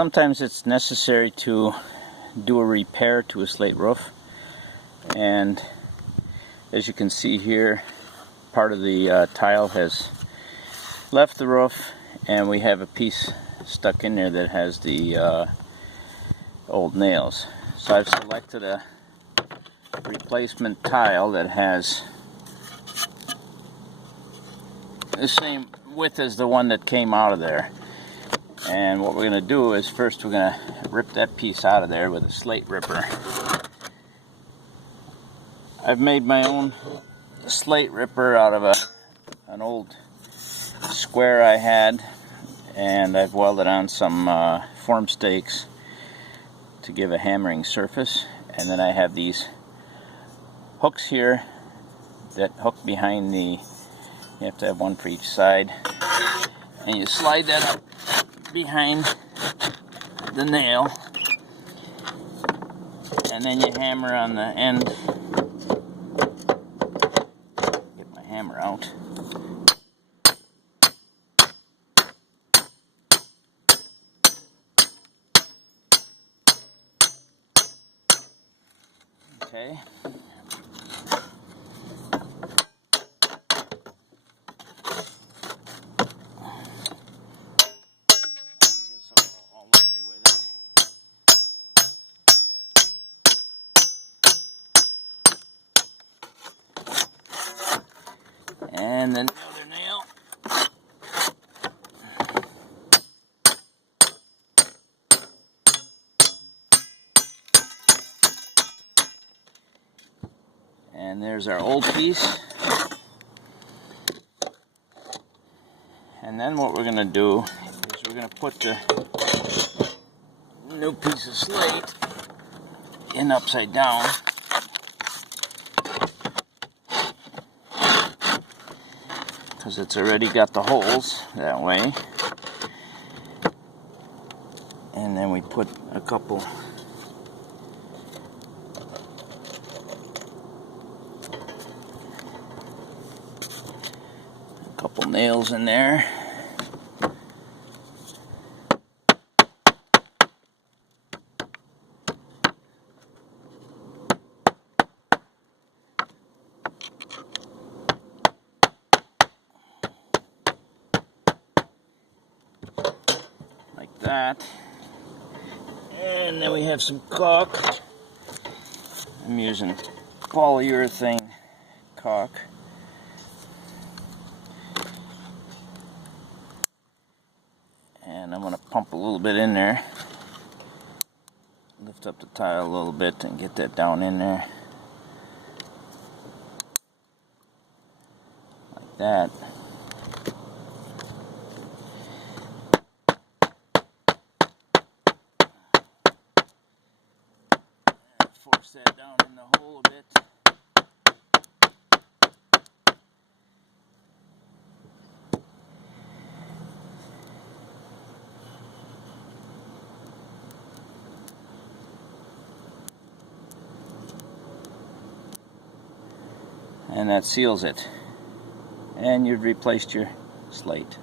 Sometimes it's necessary to do a repair to a slate roof, and as you can see here, part of the tile has left the roof, and we have a piece stuck in there that has the old nails. So I've selected a replacement tile that has the same width as the one that came out of there. And what we're going to do is first we're going to rip that piece out of there with a slate ripper. I've made my own slate ripper out of an old square I had, and I've welded on some form stakes to give a hammering surface. And then I have these hooks here that hook behind the, you have to have one for each side, and you slide that up behind the nail, and then you hammer on the end. Get my hammer out. Okay. And then the other nail. And there's our old piece. And then what we're going to do is we're going to put the new piece of slate in upside down. Because it's already got the holes that way. And then we put a couple nails in there. Like that. And then we have some caulk. I'm using polyurethane caulk. And I'm going to pump a little bit in there. Lift up the tile a little bit and get that down in there. Like that. And force that down in the hole a bit. And that seals it. And you've replaced your slate.